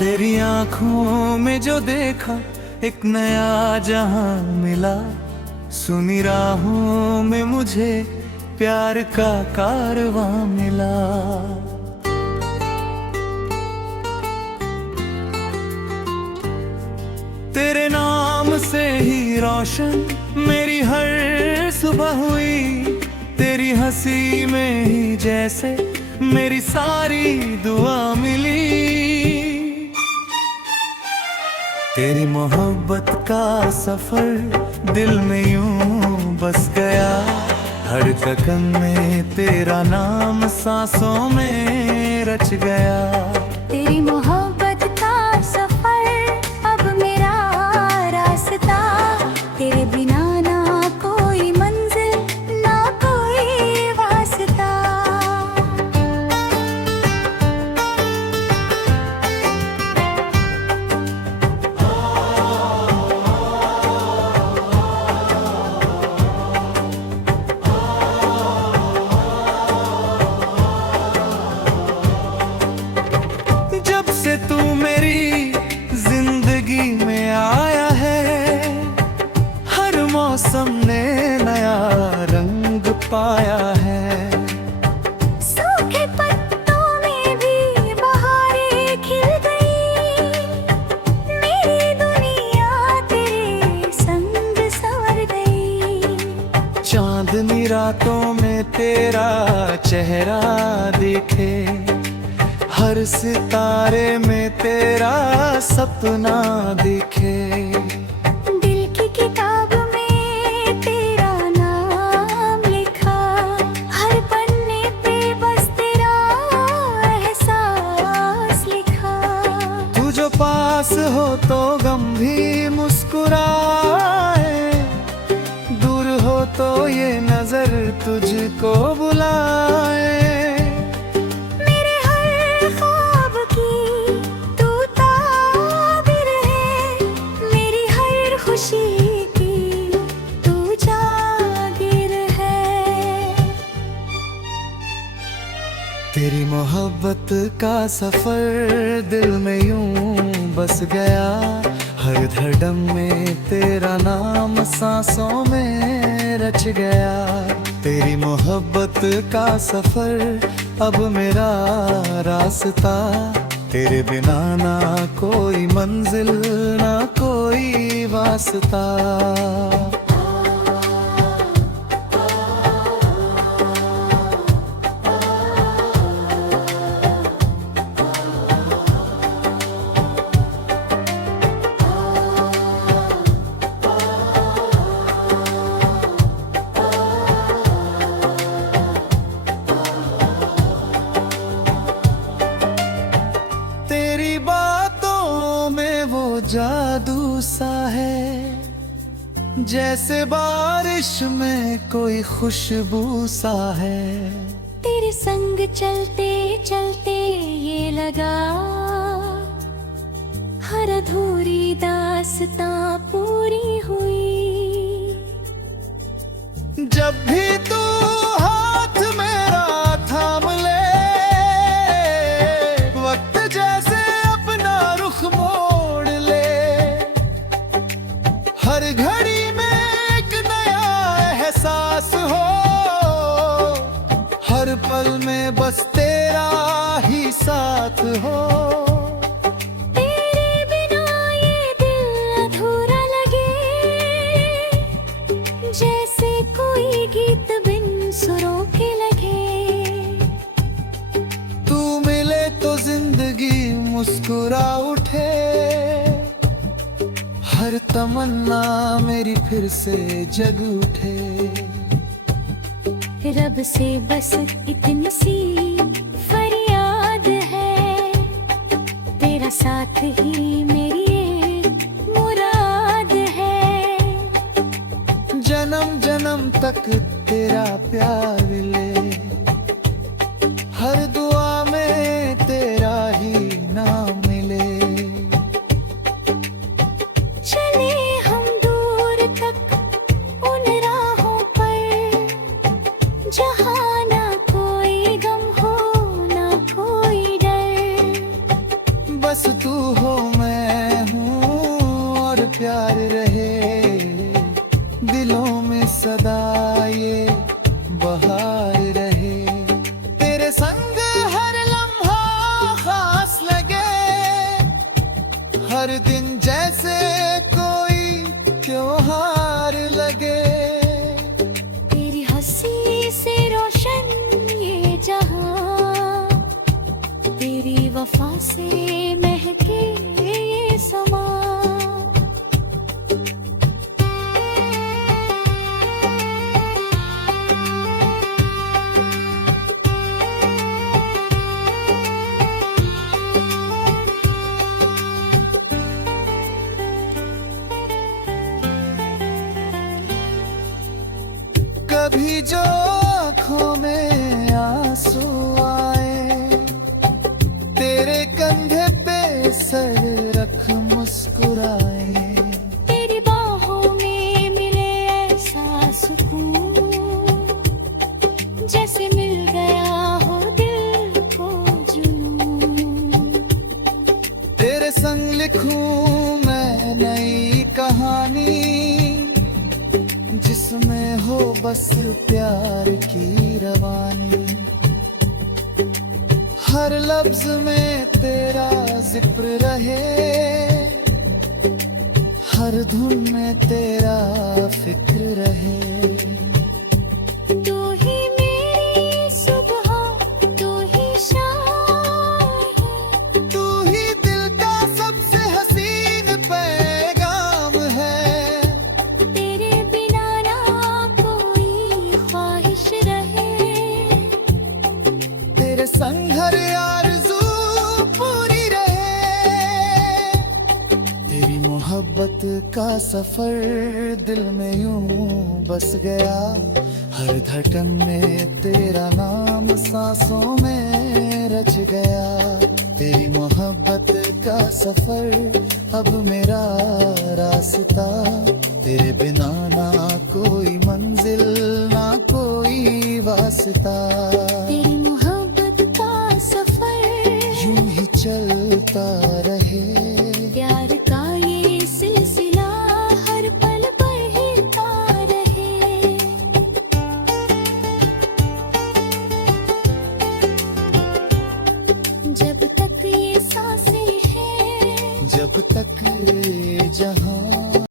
तेरी आंखों में जो देखा एक नया जहां मिला, सुनी राहों में मुझे प्यार का कारवां मिला। तेरे नाम से ही रोशन मेरी हर सुबह हुई, तेरी हंसी में ही जैसे मेरी सारी दुआ मिली। तेरी मोहब्बत का सफर दिल में यूं बस गया, हर धड़कन में तेरा नाम सांसों में रच गया। तेरी मोहब्बत का सफर अब मेरा रास्ता, तेरे बिना ना कोई मंजिल ना कोई वास्ता। जब से तू मेरी जिंदगी में आया है, हर मौसम ने नया रंग पाया है। सूखे पत्तों में भी बहारें खिल गई, मेरी दुनिया तेरे संग संवर गई। चांदनी रातों में तेरा चेहरा दिखे, हर सितारे में तेरा सपना दिखे। दिल की किताब में तेरा नाम लिखा, हर पन्ने पे बस तेरा एहसास लिखा। तू जो पास हो तो गम भी मुस्कुराए, दूर हो तो ये नजर तुझको बुलाए। मेरे हर ख्वाब की तू ताबीर है, मेरी हर खुशी की तू जागीर है। तेरी मोहब्बत का सफर दिल में यूं बस गया, हर धड़कन में तेरा नाम सांसों में रच गया। तेरी मोहब्बत का सफर अब मेरा रास्ता, तेरे बिना ना कोई मंजिल ना कोई वास्ता। तेरी बातों में वो जादू सा है, जैसे बारिश में कोई खुशबू सा है। तेरे संग चलते चलते ये लगा, हर अधूरी दास्तां पूरी हुई। जब भी तू हाथ मेरा थाम ले, वक्त जैसे अपना रुख मोड़ ले। हर घड़ी में एक नया एहसास हो, हर पल में बस तेरा ही साथ हो। तेरे बिना ये दिल अधूरा लगे, जैसे कोई गीत बिन सुरों के लगे। तू मिले तो जिंदगी मुस्कुरा उठे, हर तमन्ना मेरी फिर से जग उठे। रब से बस इतनी सी फरियाद है, तेरा साथ ही मेरी एक मुराद है। जन्म जन्म तक तेरा प्यार ले, हर दुआ में तेरा ही नाम मिले। चले हम दूर तक उन राहों पर, जहाँ ना कोई गम हो ना कोई डर। बस तू प्यार रहे, दिलों में सदा ये बहार रहे। तेरे संग हर लम्हा खास लगे, हर दिन जैसे कोई त्योहार लगे। तेरी हंसी से रोशन ये जहां, तेरी वफा से महके ये समा। कभी जो आँखों में आंसू आए, तेरे कंधे पे सर रख मुस्कुराए। तेरी बाहों में मिले ऐसा सुकून, जैसे मिल गया हो दिल को जुनून। तेरे संग लिखूं मैं नई कहानी, जिसमें हो बस प्यार की रवानी। हर लफ्ज में तेरा जिक्र रहे, हर धुन में तेरा फिक्र रहे। तू ही मेरी सुबह, तू ही शाम है, तू ही दिल का सबसे हसीन पैगाम है। तेरे बिना ना कोई ख्वाहिश रहे। तेरे संग हर आरज़ू पूरी रहे। तेरी मोहब्बत का सफर दिल में यूं बस गया, हर धड़कन में तेरा नाम सांसों में रच गया। तेरी मोहब्बत का सफर अब मेरा रास्ता, तेरे बिना ना कोई मंजिल ना कोई वास्ता।